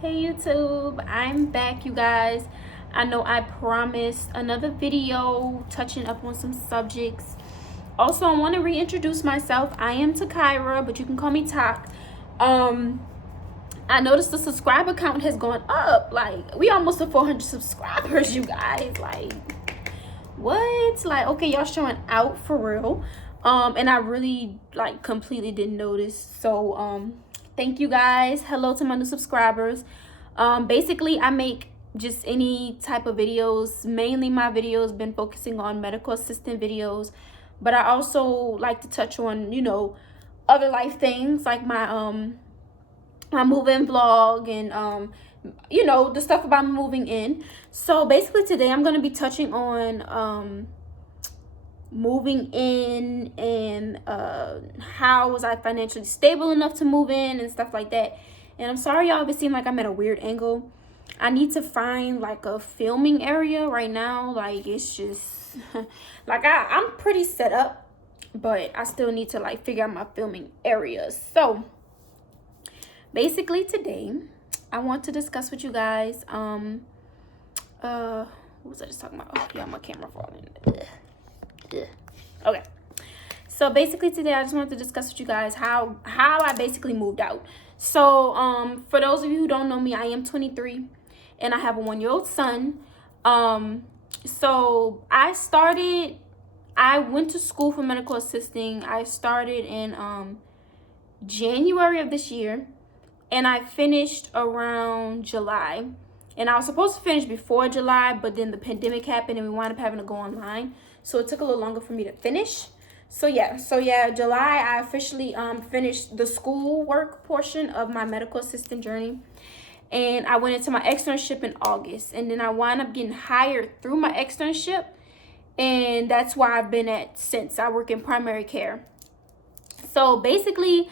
Hey YouTube, I'm back, you guys. I know I promised another video touching up on some subjects. Also, I want to reintroduce myself. I am Takira, but you can call me Tak. I noticed the subscriber count has gone up. Like, we almost at 400 subscribers, you guys. Like, what? Like, okay, y'all showing out for real. And I really completely didn't notice. So thank you guys. Hello to my new subscribers. Basically I make just any type of videos. Mainly my videos been focusing on medical assistant videos, but I also like to touch on, other life things like my move-in vlog and the stuff about moving in. So basically today I'm going to be touching on moving in and how was I financially stable enough to move in and stuff like that. And I'm sorry y'all, if it seemed like I'm at a weird angle. I need to find like a filming area right now. Like, it's just like I'm pretty set up, but I still need to like figure out my filming areas. So basically today I want to discuss with you guys what was I just talking about? Oh yeah, my camera falling. Okay, so basically today I just wanted to discuss with you guys how I basically moved out. So for those of you who don't know me, I am 23 and I have a 1-year-old son. So I went to school for medical assisting. I started in January of this year and I finished around July. And I was supposed to finish before July, but then the pandemic happened and we wound up having to go online. So it took a little longer for me to finish. So yeah, July I officially finished the school work portion of my medical assistant journey. And I went into my externship in August. And then I wound up getting hired through my externship. And that's why I've been at since. I work in primary care. So basically,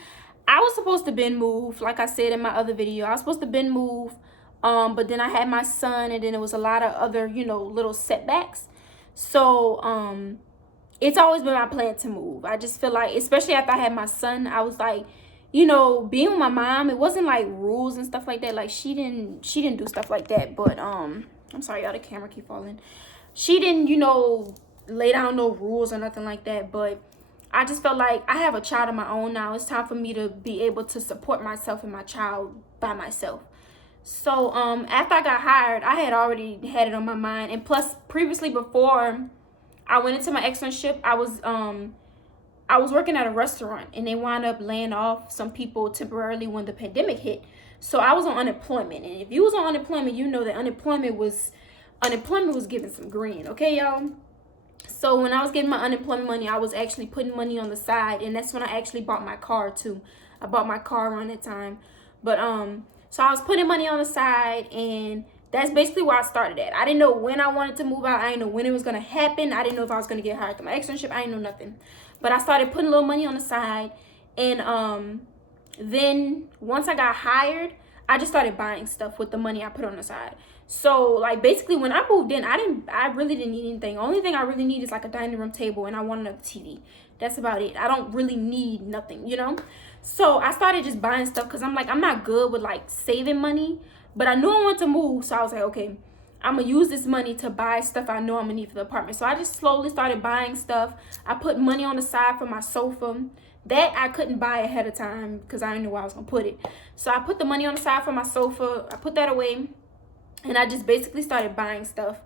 I was supposed to been move, like I said in my other video. I was supposed to been move, but then I had my son, and then there was a lot of other, little setbacks. So it's always been my plan to move. I just feel like, especially after I had my son, I was like, being with my mom, it wasn't like rules and stuff like that. Like she didn't do stuff like that. But I'm sorry, y'all, the camera keep falling. She didn't, lay down no rules or nothing like that. But I just felt like I have a child of my own now. It's time for me to be able to support myself and my child by myself. So after I got hired, I had already had it on my mind. And plus, previously, before I went into my externship, I was working at a restaurant and they wound up laying off some people temporarily when the pandemic hit. So I was on unemployment. And if you was on unemployment, you know that unemployment was giving some green, okay, y'all? So when I was getting my unemployment money, I was actually putting money on the side, and that's when I actually bought my car too. I bought my car around that time. But so I was putting money on the side, and that's basically where I started at. I didn't know when I wanted to move out. I didn't know when it was gonna happen. I didn't know if I was gonna get hired through my externship. I didn't know nothing. But I started putting a little money on the side, and then once I got hired, I just started buying stuff with the money I put on the side. So like basically when I moved in, I really didn't need anything. Only thing I really need is like a dining room table, and I want another TV. That's about it. I don't really need nothing, So I started just buying stuff because I'm like, I'm not good with like saving money, but I knew I wanted to move. So I was like, okay, I'm gonna use this money to buy stuff I know I'm gonna need for the apartment. So I just slowly started buying stuff. I put money on the side for my sofa. That I couldn't buy ahead of time because I didn't know where I was gonna put it. So I put the money on the side for my sofa. I put that away, and I just basically started buying stuff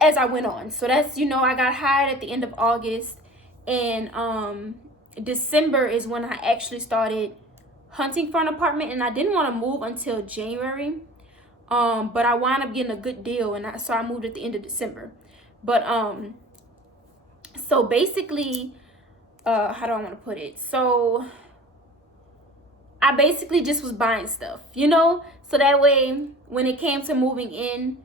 as I went on. So that's, I got hired at the end of August, and December is when I actually started hunting for an apartment, and I didn't want to move until January. But I wound up getting a good deal, and so I moved at the end of December. But so basically, how do I want to put it? So I basically just was buying stuff, so that way when it came to moving in,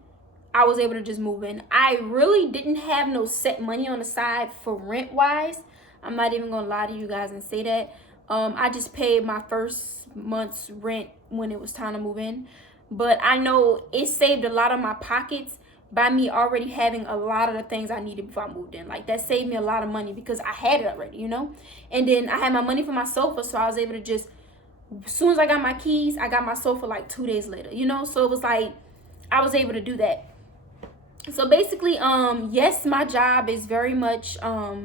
I was able to just move in. I really didn't have no set money on the side for rent wise. I'm not even gonna lie to you guys and say that. I just paid my first month's rent when it was time to move in. But I know it saved a lot of my pockets by me already having a lot of the things I needed before I moved in. Like, that saved me a lot of money because I had it already, And then I had my money for my sofa, so I was able to just As soon as I got my keys, I got my sofa like 2 days later, you know? So it was like, I was able to do that. So basically, yes, my job is very much, how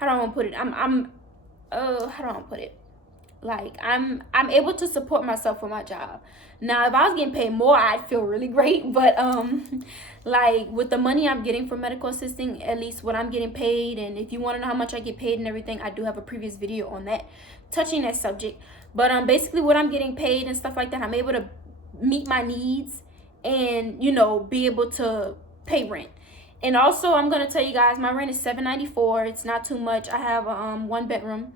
do I want to put it? How do I want to put it? Like, I'm able to support myself for my job. Now, if I was getting paid more, I'd feel really great. But like, with the money I'm getting from medical assisting, at least what I'm getting paid, and if you want to know how much I get paid and everything, I do have a previous video on that, touching that subject. But basically, what I'm getting paid and stuff like that, I'm able to meet my needs and, you know, be able to pay rent. And also, I'm gonna tell you guys, my rent is $7.94. It's not too much. I have a 1 bedroom.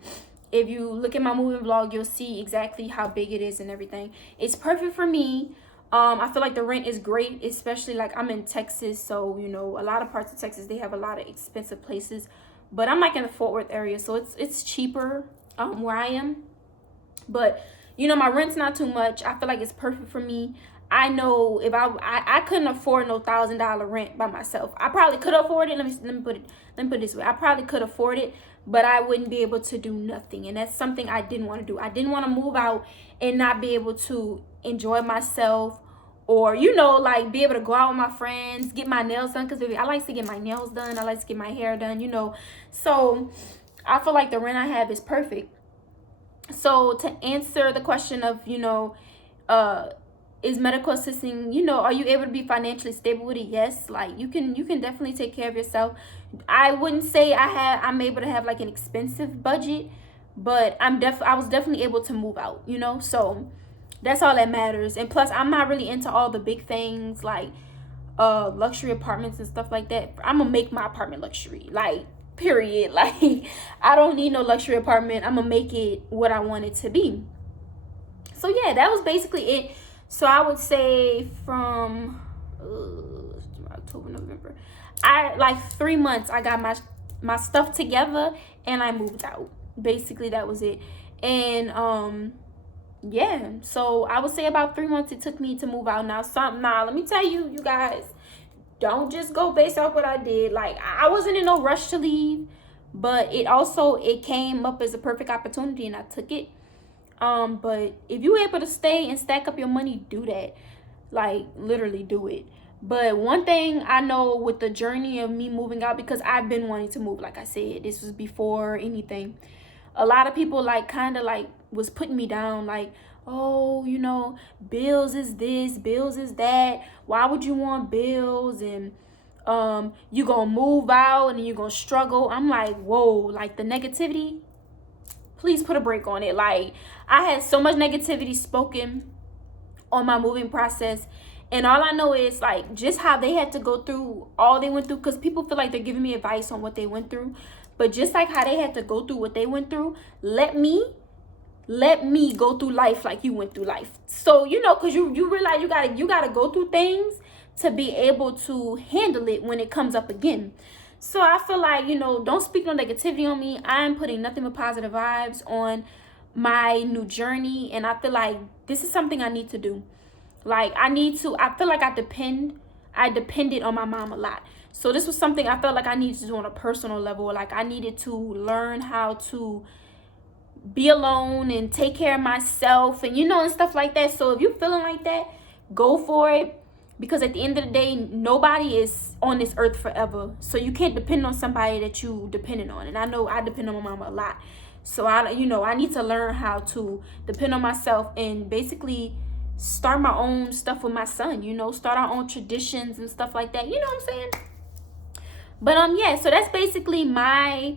If you look at my moving vlog, you'll see exactly how big it is and everything. It's perfect for me. I feel like the rent is great, especially like I'm in Texas, so you know, a lot of parts of Texas, they have a lot of expensive places. But I'm like in the Fort Worth area, so it's cheaper where I am. But you know, my rent's not too much. I feel like it's perfect for me. I know if I couldn't afford no $1,000 rent by myself. I probably could afford it. Let me put it this way. I probably could afford it, but I wouldn't be able to do nothing. And that's something I didn't want to do. I didn't want to move out and not be able to enjoy myself, or you know, like be able to go out with my friends, get my nails done, because baby, I like to get my nails done. I like to get my hair done, you know. So I feel like the rent I have is perfect. So to answer the question of, you know, is medical assisting, you know, are you able to be financially stable with it? Yes, like you can definitely take care of yourself. I wouldn't say I'm able to have like an expensive budget, but I was definitely able to move out, you know. So that's all that matters. And plus, I'm not really into all the big things like luxury apartments and stuff like that. I'm gonna make my apartment luxury, like period. Like, I don't need no luxury apartment. I'm gonna make it what I want it to be. So yeah, that was basically it. So I would say from October, November, like 3 months, I got my stuff together and I moved out. Basically, that was it. And yeah, so I would say about 3 months it took me to move out. Now let me tell you, you guys, don't just go based off what I did. Like, I wasn't in no rush to leave, but it came up as a perfect opportunity and I took it. But if you're able to stay and stack up your money, do that. Like, literally do it. But one thing I know with the journey of me moving out, because I've been wanting to move, like I said, this was before anything. A lot of people like kind of like was putting me down, like, oh, you know, bills is this, bills is that. Why would you want bills? And you gonna move out and you gonna struggle. I'm like, whoa, like the negativity, please put a break on it. Like, I had so much negativity spoken on my moving process, and all I know is like just how they had to go through all they went through, because people feel like they're giving me advice on what they went through, but just like how they had to go through what they went through, let me go through life like you went through life. So you know, because you realize you gotta go through things to be able to handle it when it comes up again. So I feel like, you know, don't speak no negativity on me. I'm putting nothing but positive vibes on my new journey, and I feel like this is something I need to do. Like, I feel like I depended on my mom a lot. So this was something I felt like I needed to do on a personal level. Like, I needed to learn how to be alone and take care of myself and, you know, and stuff like that. So if you're feeling like that, go for it. Because at the end of the day, nobody is on this earth forever. So you can't depend on somebody that you dependent on. And I know I depend on my mama a lot. So I need to learn how to depend on myself and basically start my own stuff with my son, you know, start our own traditions and stuff like that. You know what I'm saying? But yeah, so that's basically my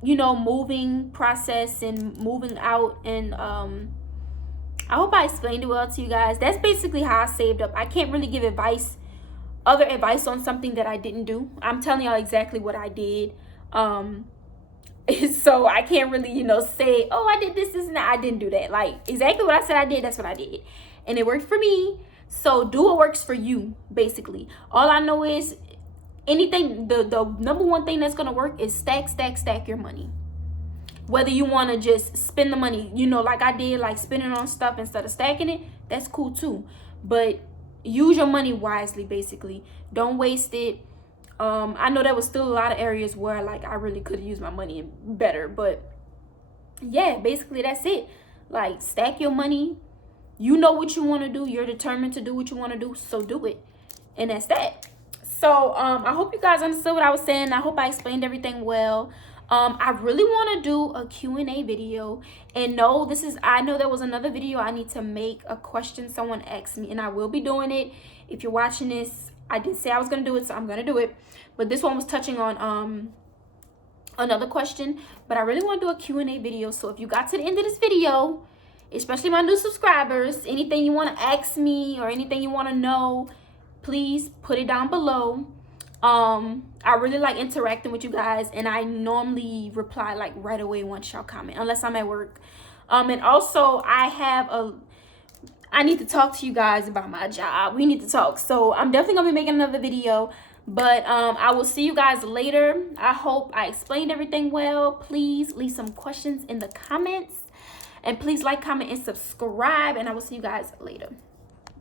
you know, moving process and moving out. And I hope I explained it well to you guys. That's basically how I saved up. I can't really give other advice on something that I didn't do. I'm telling y'all exactly what I did. So I can't really, you know, say, oh, I did this and that. I didn't do that. Like, exactly what I said I did, that's what I did. And it worked for me. So do what works for you, basically. All I know is anything, the number one thing that's going to work is stack your money. Whether you want to just spend the money, you know, like I did, like spending on stuff instead of stacking it, that's cool too. But use your money wisely, basically. Don't waste it. I know there was still a lot of areas where like I really could use my money better, but yeah, basically that's it. Like, stack your money. You know what you want to do. You're determined to do what you want to do, so do it. And that's that. So I hope you guys understood what I was saying. I hope I explained everything well. I really want to do a Q&A video. And no, I know there was another video I need to make, a question someone asked me, and I will be doing it. If you're watching this, I did say I was going to do it, so I'm going to do it. But this one was touching on another question. But I really want to do a Q&A video. So if you got to the end of this video, especially my new subscribers, anything you want to ask me or anything you want to know, please put it down below. I really like interacting with you guys, and I normally reply like right away once y'all comment, unless I'm at work. And also I need to talk to you guys about my job. We need to talk. So I'm definitely gonna be making another video. But I will see you guys later. I hope I explained everything well. Please leave some questions in the comments. And please like, comment, and subscribe. And I will see you guys later.